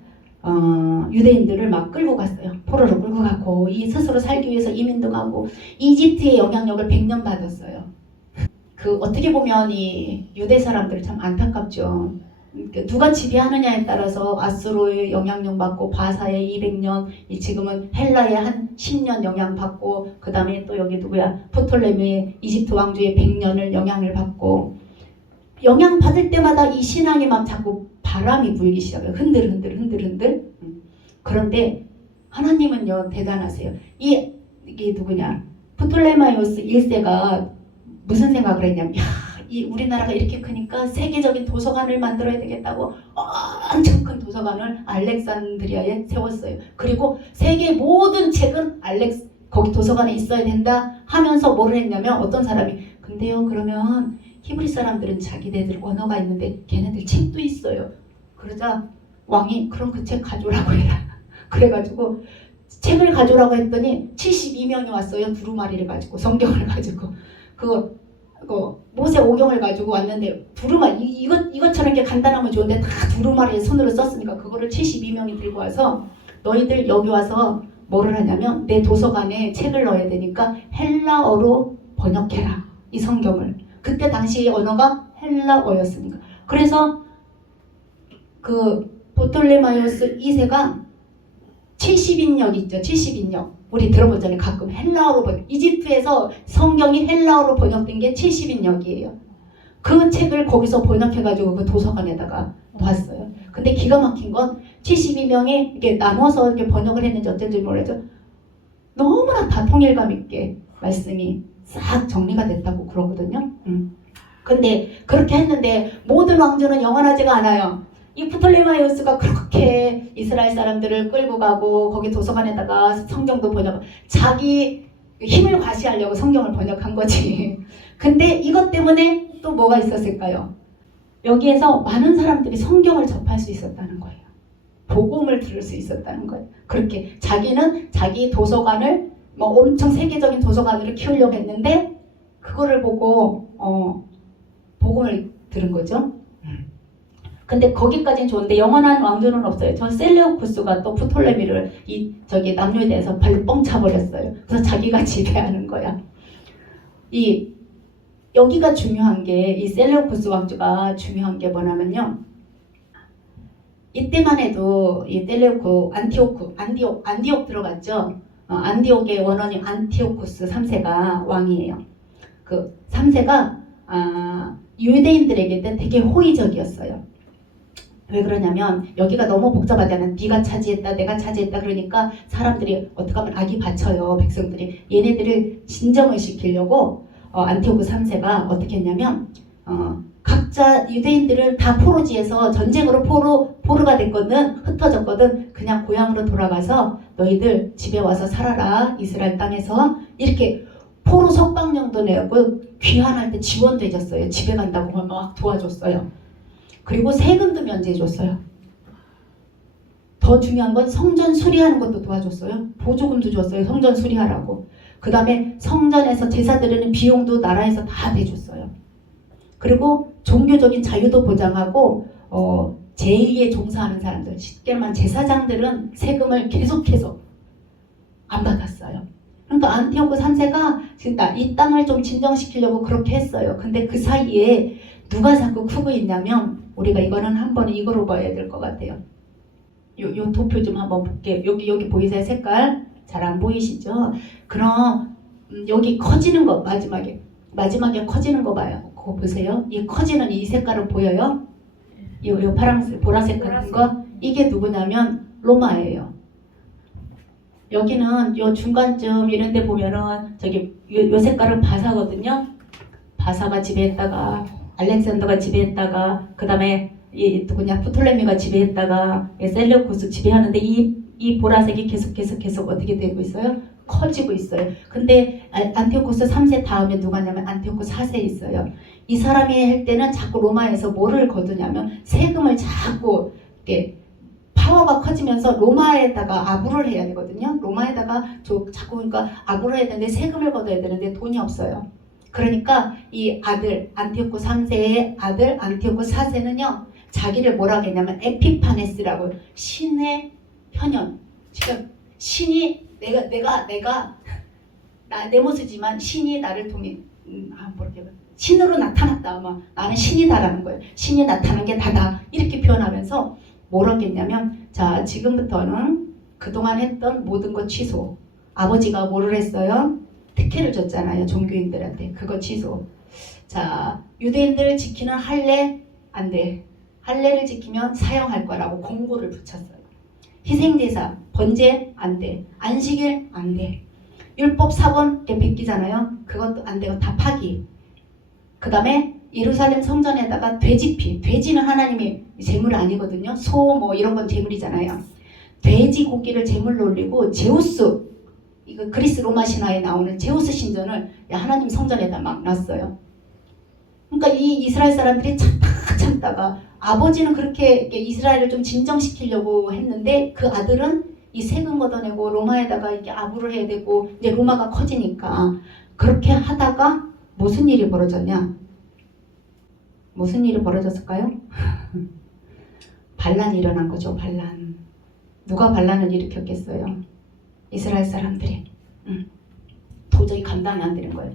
유대인들을 막 끌고 갔어요. 포로로 끌고 가고 이 스스로 살기 위해서 이민도 가고 이집트의 영향력을 100년 받았어요. 그 어떻게 보면 이 유대 사람들 참 안타깝죠. 누가 지배하느냐에 따라서 아수르의 영향력 받고 바사의 200년, 지금은 헬라의 한 10년 영향 받고 그 다음에 또 여기 누구야 프톨레미 이집트 왕조의 100년을 영향을 받고 영향 받을 때마다 이 신앙이 막 자꾸 바람이 불기 시작해요. 흔들. 그런데 하나님은요 대단하세요. 이게 누구냐 프톨레마이오스 1세가 무슨 생각을 했냐면 이 우리나라가 이렇게 크니까 세계적인 도서관을 만들어야 되겠다고 엄청 큰 도서관을 알렉산드리아에 세웠어요. 그리고 세계 모든 책은 거기 도서관에 있어야 된다 하면서 뭐를 했냐면 어떤 사람이 근데요 그러면 히브리 사람들은 자기네들 언어가 있는데 걔네들 책도 있어요. 그러자 왕이 그럼 그 책 가져오라고 해라. 그래가지고 책을 가져오라고 했더니 72명이 왔어요. 두루마리를 가지고 성경을 가지고 그 모세 오경을 가지고 왔는데 두루마리 이것처럼 이렇게 간단하면 좋은데 다 두루마리에 손으로 썼으니까 그거를 72명이 들고 와서 너희들 여기 와서 뭐를 하냐면 내 도서관에 책을 넣어야 되니까 헬라어로 번역해라 이 성경을. 그때 당시 언어가 헬라어였으니까. 그래서 그 보톨레마이오스 2세가 70인역 있죠. 70인역. 우리 들어보잖아요. 가끔 헬라어로 이집트에서 성경이 헬라어로 번역된 게 70인역이에요. 그 책을 거기서 번역해가지고 그 도서관에다가 놨어요. 근데 기가 막힌 건 72명이 이렇게 나눠서 이렇게 번역을 했는지 어쩐지 모르겠죠. 너무나 다 통일감 있게 말씀이 싹 정리가 됐다고 그러거든요. 근데 그렇게 했는데 모든 왕조는 영원하지가 않아요. 이 프톨레마이오스가 그렇게 이스라엘 사람들을 끌고 가고 거기 도서관에다가 성경도 번역, 자기 힘을 과시하려고 성경을 번역한 거지. 근데 이것 때문에 또 뭐가 있었을까요? 여기에서 많은 사람들이 성경을 접할 수 있었다는 거예요. 복음을 들을 수 있었다는 거예요. 그렇게 자기는 자기 도서관을 뭐 엄청 세계적인 도서관으로 키우려고 했는데 그거를 보고 복음을 들은 거죠. 근데 거기까지는 좋은데 영원한 왕조는 없어요. 저 셀레우쿠스가 또 프톨레미를 저기 남유에 대해서 발로 뻥 차버렸어요. 그래서 자기가 지배하는 거야. 여기가 중요한 게 이 셀레우쿠스 왕조가 중요한 게 뭐냐면요. 이때만 해도 이 셀레우쿠 안디옥 들어갔죠. 안디옥의 원원이 안티오쿠스 3세가 왕이에요. 그 3세가 유대인들에게 되게 호의적이었어요. 왜 그러냐면 여기가 너무 복잡하잖아. 네가 차지했다 내가 차지했다 그러니까 사람들이 어떻게 하면 악이 받쳐요. 백성들이 얘네들을 진정을 시키려고 안티오쿠 3세가 어떻게 했냐면 각자 유대인들을 다 포로지에서 전쟁으로 포로가 됐거든, 흩어졌거든. 그냥 고향으로 돌아가서 너희들 집에 와서 살아라, 이스라엘 땅에서. 이렇게 포로 석방령도 내고 귀환할 때 지원도 해줬어요. 집에 간다고 막 도와줬어요. 그리고 세금도 면제해줬어요. 더 중요한 건 성전 수리하는 것도 도와줬어요. 보조금도 줬어요. 성전 수리하라고. 그 다음에 성전에서 제사 드리는 비용도 나라에서 다 대줬어요. 그리고 종교적인 자유도 보장하고 제2에 종사하는 사람들, 쉽게 말하면 제사장들은 세금을 계속해서 안 받았어요. 그러니까 안티오쿠 3세가 이 땅을 좀 진정시키려고 그렇게 했어요. 근데 그 사이에 누가 자꾸 크고 있냐면, 우리가 이거는 한번 이거로 봐야 될 것 같아요. 요 도표 좀 한번 볼게요. 여기 보이세요? 색깔 잘 안 보이시죠? 그럼 여기 커지는 거, 마지막에 커지는 거 봐요. 그거 보세요. 이 커지는 이 색깔은 보여요? 요 파란색, 보라색 같은 거, 이게 누구냐면 로마예요. 여기는 요 중간쯤 이런 데 보면은 저기 요 색깔은 바사거든요. 바사가 지배했다가 알렉산더가 지배했다가 그 다음에 이 누구냐 프톨레미가 지배했다가 셀레우코스 지배하는데 이 보라색이 계속 어떻게 되고 있어요? 커지고 있어요. 근데 안티오코스 3세 다음에 누가냐면 안티오코 4세 있어요. 이 사람이 할 때는 자꾸 로마에서 뭐를 거두냐면 세금을 자꾸 이렇게 파워가 커지면서 로마에다가 아부를 해야 되거든요. 로마에다가 자꾸 그러니까 아부를 해야 되는데 세금을 걷어야 되는데 돈이 없어요. 그러니까 이 아들 안티오코 3세의 아들 안티오코 4세는요. 자기를 뭐라고 했냐면 에피파네스라고, 신의 현현. 지금 신이 내가 내 모습이지만 신이 나를 통해 신으로 나타났다. 아마 나는 신이다라는 거예요. 신이 나타난 게 다다. 이렇게 표현하면서 뭐라고 했냐면, 자, 지금부터는 그동안 했던 모든 것 취소. 아버지가 뭐를 했어요? 특혜를 줬잖아요. 종교인들한테. 그거 취소. 자, 유대인들을 지키는 할례 안 돼. 할례를 지키면 사형할 거라고 공고를 붙였어요. 희생제사, 번제 안 돼. 안식일 안 돼. 율법 사본 이렇게 베끼잖아요. 그것도 안 되고 다 파기. 그 다음에 예루살렘 성전에다가 돼지피, 돼지는 하나님의 제물이 아니거든요. 소 뭐 이런 건 제물이잖아요. 돼지 고기를 제물로 올리고 제우스, 이거 그리스 로마 신화에 나오는 제우스 신전을 하나님 성전에다 막 놨어요. 그러니까 이 이스라엘 사람들이 참다가 아버지는 그렇게 이스라엘을 좀 진정시키려고 했는데 그 아들은 이 세금 걷어내고 로마에다가 이렇게 아부를 해야 되고 이제 로마가 커지니까 그렇게 하다가 무슨 일이 벌어졌냐? 무슨 일이 벌어졌을까요? 반란이 일어난 거죠. 반란. 누가 반란을 일으켰겠어요? 이스라엘 사람들이. 도저히 감당이 안 되는 거예요.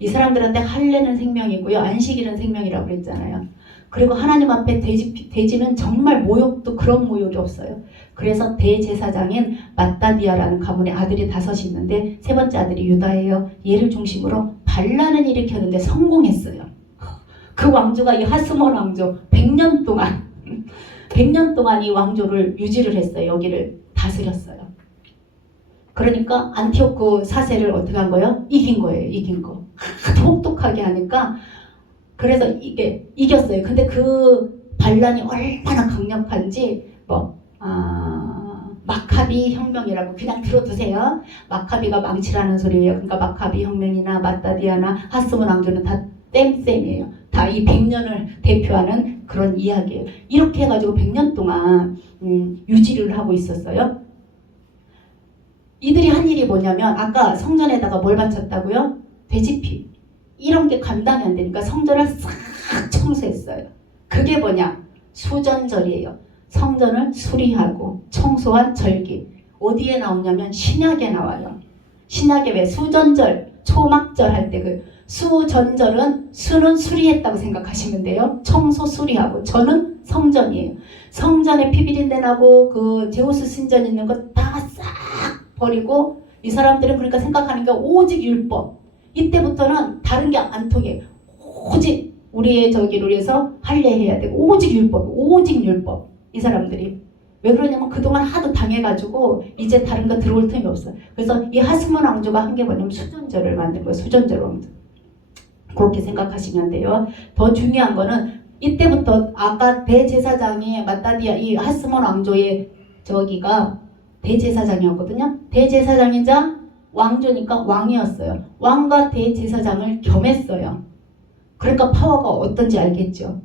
이 사람들한테 할례는 생명이고요. 안식일은 생명이라고 그랬잖아요. 그리고 하나님 앞에 돼지는 정말 모욕도 그런 모욕이 없어요. 그래서 대제사장인 마따디아라는 가문의 아들이 5이 있는데 세 번째 아들이 유다예요. 얘를 중심으로 반란을 일으켰는데 성공했어요. 그 왕조가 이 하스몬 왕조 100년 동안 이 왕조를 유지를 했어요. 여기를 다스렸어요. 그러니까 안티오쿠 4세를 어떻게 한 거예요? 이긴 거예요. 이긴 거. 하도 혹독하게 하니까 그래서 이게 이겼어요. 근데 그 반란이 얼마나 강력한지 마카비 혁명이라고 그냥 들어두세요. 마카비가 망치라는 소리예요. 그러니까 마카비 혁명이나 마따디아나 하스몬 왕조는 다 땜셈이에요. 다 이 100년을 대표하는 그런 이야기예요. 이렇게 해가지고 100년 동안 유지를 하고 있었어요. 이들이 한 일이 뭐냐면 아까 성전에다가 뭘 바쳤다고요? 돼지피. 이런 게 감당이 안 되니까 성전을 싹 청소했어요. 그게 뭐냐? 수전절이에요. 성전을 수리하고 청소한 절기. 어디에 나오냐면 신약에 나와요. 신약에 왜 수전절, 초막절 할 때 그 수전절은 수는 수리했다고 생각하시면 돼요. 청소 수리하고 저는 성전이에요. 성전에 피비린내 나고 그 제우스 신전 있는 거 다 싹 버리고 이 사람들은 그러니까 생각하는 게 오직 율법. 이때부터는 다른 게 안 통해. 오직 우리의 저기를 위해서 할례해야 되고 오직 율법, 오직 율법. 이 사람들이 왜 그러냐면 그동안 하도 당해가지고 이제 다른 거 들어올 틈이 없어요. 그래서 이 하스몬 왕조가 한 게 뭐냐면 수전절을 만든 거예요. 수전절 왕조. 그렇게 생각하시면 돼요. 더 중요한 거는 이때부터 아까 대제사장이 마따디아 이 하스몬 왕조의 저기가 대제사장이었거든요. 대제사장이자 왕조니까 왕이었어요. 왕과 대제사장을 겸했어요. 그러니까 파워가 어떤지 알겠죠.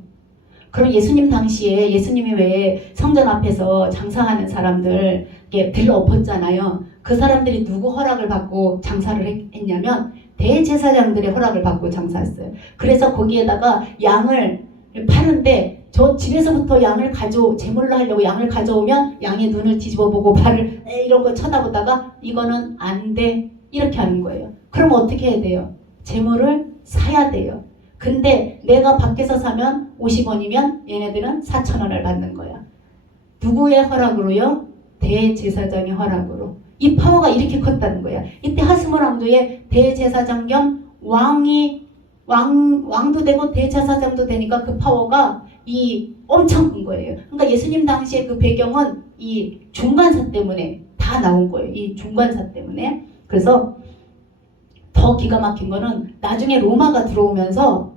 그럼 예수님 당시에 예수님이 왜 성전 앞에서 장사하는 사람들 들러엎었잖아요. 그 사람들이 누구 허락을 받고 장사를 했냐면 대제사장들의 허락을 받고 장사했어요. 그래서 거기에다가 양을 파는데 저 집에서부터 양을 제물로 하려고 양을 가져오면 양의 눈을 뒤집어보고 발을 이런 거 쳐다보다가 이거는 안 돼 이렇게 하는 거예요. 그럼 어떻게 해야 돼요? 제물을 사야 돼요. 근데 내가 밖에서 사면 50원이면 얘네들은 4,000원을 받는 거야. 누구의 허락으로요? 대제사장의 허락으로. 이 파워가 이렇게 컸다는 거야. 이때 하스몬 왕조의 대제사장 겸 왕도 되고 대제사장도 되니까 그 파워가 엄청 큰 거예요. 그러니까 예수님 당시의 그 배경은 이 중간사 때문에 다 나온 거예요. 이 중간사 때문에. 그래서 더 기가 막힌 거는 나중에 로마가 들어오면서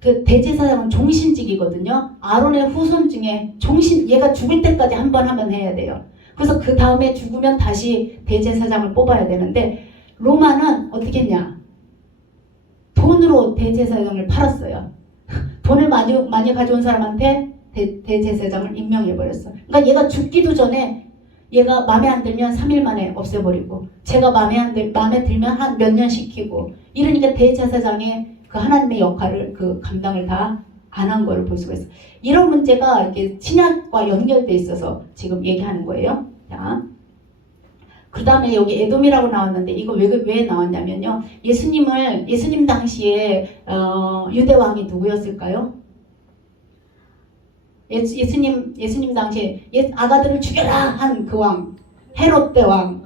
그 대제사장은 종신직이거든요. 아론의 후손 중에 얘가 죽을 때까지 한 번 하면 해야 돼요. 그래서 그 다음에 죽으면 다시 대제사장을 뽑아야 되는데 로마는 어떻게 했냐? 돈으로 대제사장을 팔았어요. 돈을 많이 가져온 사람한테 대제사장을 임명해버렸어. 그러니까 얘가 죽기도 전에 얘가 마음에 안 들면 3일 만에 없애버리고 제가 마음에 들면 한 몇 년 시키고 이러니까 대제사장의 그 하나님의 역할을 그 감당을 다 안 한 거를 볼 수가 있어요. 이런 문제가 이렇게 신약과 연결돼 있어서 지금 얘기하는 거예요. 자, 그 다음에 여기 에돔이라고 나왔는데 이거 왜 나왔냐면요. 예수님 당시에 유대 왕이 누구였을까요? 예수님 당시에 아가들을 죽여라 한 그 왕, 헤롯 대왕.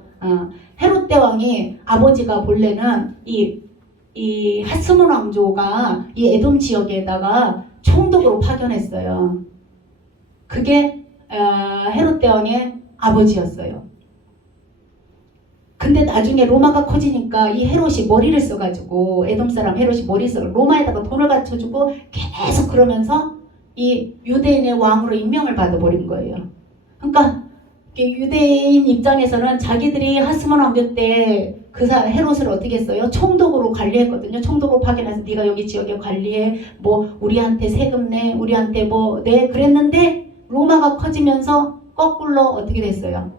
헤롯 대왕이 아버지가 본래는 이 하스몬 왕조가 이 에돔 지역에다가 총독으로 파견했어요. 그게 헤롯 대왕의 아버지였어요. 근데 나중에 로마가 커지니까 이 헤롯이 머리를 써가지고 에돔 사람 헤롯이 머리를 써가지고 로마에다가 돈을 갖춰주고 계속 그러면서 이 유대인의 왕으로 임명을 받아버린 거예요. 그러니까 유대인 입장에서는 자기들이 하스몬 왕조 때 그 헤롯을 어떻게 했어요? 총독으로 관리했거든요. 총독으로 파견해서 네가 여기 지역에 관리해, 뭐 우리한테 세금 내, 우리한테 뭐 내 그랬는데 로마가 커지면서 거꾸로 어떻게 됐어요?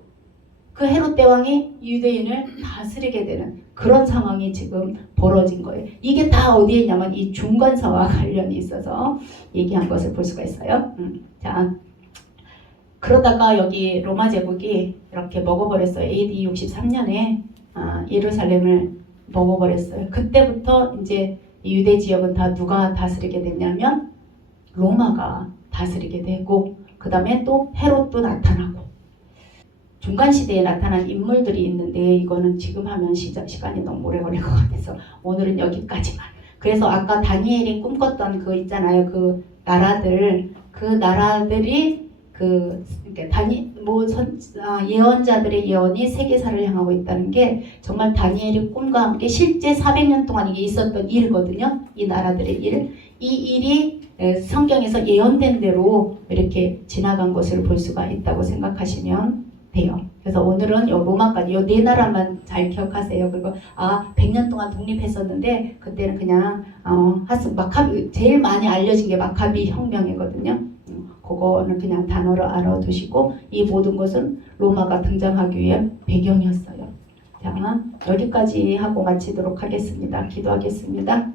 그 헤롯 대왕이 유대인을 다스리게 되는 그런 상황이 지금 벌어진 거예요. 이게 다 어디에 있냐면 이 중간사와 관련이 있어서 얘기한 것을 볼 수가 있어요. 자, 그러다가 여기 로마 제국이 이렇게 먹어버렸어요. AD 63년에 예루살렘을 먹어버렸어요. 그때부터 이제 유대 지역은 다 누가 다스리게 됐냐면 로마가 다스리게 되고 그 다음에 또 헤롯도 나타나고 중간시대에 나타난 인물들이 있는데 이거는 지금 하면 시간이 너무 오래 걸릴 것 같아서 오늘은 여기까지만. 그래서 아까 다니엘이 꿈꿨던 그 있잖아요. 그 나라들이 예언자들의 예언이 세계사를 향하고 있다는 게 정말 다니엘의 꿈과 함께 실제 400년 동안 이게 있었던 일이거든요. 이 나라들의 일. 이 일이 성경에서 예언된 대로 이렇게 지나간 것을 볼 수가 있다고 생각하시면 돼요. 그래서 오늘은 로마까지 요 네 나라만 잘 기억하세요. 그리고 100년 동안 독립했었는데 그때는 그냥 마카비 제일 많이 알려진 게 마카비 혁명이거든요. 그거는 그냥 단어로 알아두시고 이 모든 것은 로마가 등장하기 위한 배경이었어요. 자, 여기까지 하고 마치도록 하겠습니다. 기도하겠습니다.